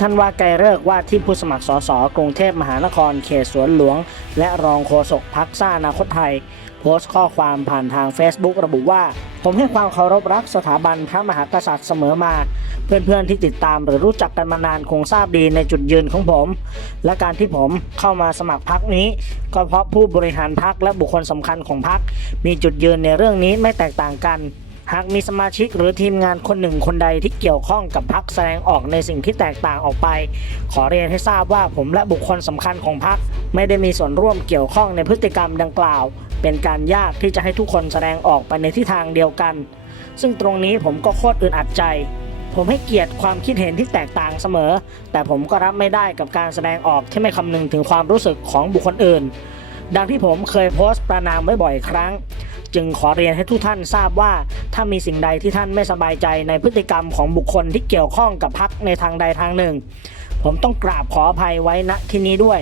ท่านว่าไกรเลิกว่าที่ผู้สมัครสสกรุงเทพมหานครเขตสวนหลวง และรองโฆษกพักสร้าอนาคตไทย โพสต์ข้อความผ่านทาง Facebook ระบุว่า ผมให้ความเคารพรักสถาบันพระมหากษัตริย์เสมอมา เพื่อนๆที่ติดตามหรือรู้จักกันมานานคงทราบดีในจุดยืนของผม และการที่ผมเข้ามาสมัครพักนี้ ก็เพราะผู้บริหารพักและบุคคลสำคัญของพักมีจุดยืนในเรื่องนี้ไม่แตกต่างกัน หากมีสมาชิกหรือทีมงานคนหนึ่งคนใดที่เกี่ยวข้องกับพักแสดงออกในสิ่งที่แตกต่างออกไป ขอเรียนให้ทราบว่าผมและบุคคลสำคัญของพักไม่ได้มีส่วนร่วมเกี่ยวข้องในพฤติกรรมดังกล่าว เป็นการยากที่จะให้ทุกคนแสดงออกไปในทิศทางเดียวกัน ซึ่งตรงนี้ผมก็โคตรอึดอัดใจ ผมให้เกียรติความคิดเห็นที่แตกต่างเสมอ แต่ผมก็รับไม่ได้กับการแสดงออกที่ไม่คำนึงถึงความรู้สึกของบุคคลอื่น ดังที่ผมเคยโพสต์ประนามไว้บ่อยครั้ง จึงขอเรียนให้ทุกท่านทราบว่า ถ้ามีสิ่งใดที่ท่านไม่สบายใจในพฤติกรรมของบุคคลที่เกี่ยวข้องกับพักในทางใดทางหนึ่ง ผมต้องกราบขออภัยไว้ณที่นี้ด้วย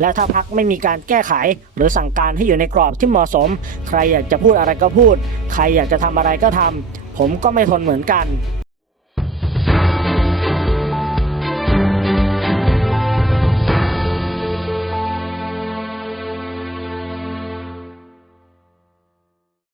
และถ้าพักไม่มีการแก้ไข หรือสั่งการให้อยู่ในกรอบที่เหมาะสม ใครอยากจะพูดอะไรก็พูด ใครอยากจะทำอะไรก็ทำผมก็ไม่ทนเหมือนกัน